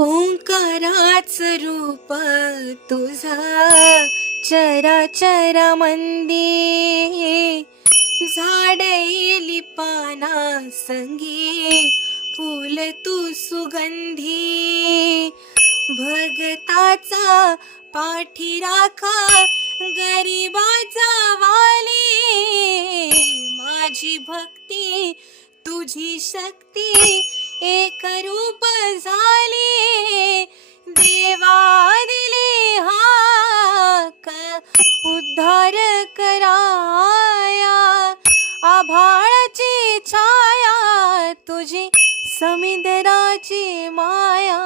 ओंकाराच रूप तुझं चराचरमंदी, झाड येली पाना संगी, फूल तू सुगंधी. भगताचा पाठीराखा गरिबाचा वाली, माझी भक्ती तुझी शक्ती एक रूप झाली. देवा दिली हाक उद्धार कराया, आभाळाची छाया तुझी समुद्राची माया.